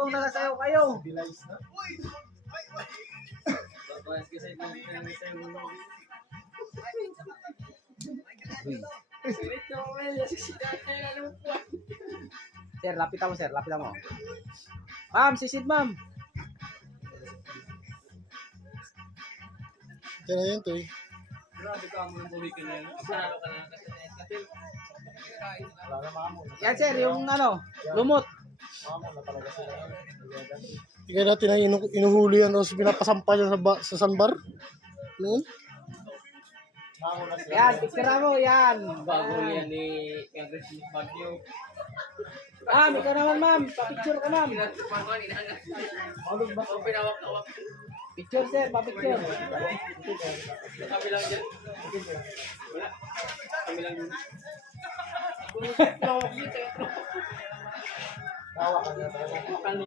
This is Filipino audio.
kung nasasayaw kayo. Civilized na. Sir, lapitan mo, sir. Lapitan mo. Ma'am, sisid, ma'am. Diyan na yun to eh. Grabe ka mo ng buhay ka na yan. Sarado ka na. Wala na mamon. Yan, sir, yung ano, lumot. Mamon na talaga sila. Tingnan natin na inuhuli yan o pinapasampa niya sa sandbar. Noon. Mamon na sila. Yan, picture mo, yan. Bago yan ni Congress Bagyo. Ma'am, ikaw naman, ma'am. Pa-picture ka, ma'am. Pinawak-awak. Picture, sir. Pa-picture. Kami lang dyan. Wala. Kami lang dyan. Tawa ka na talaga.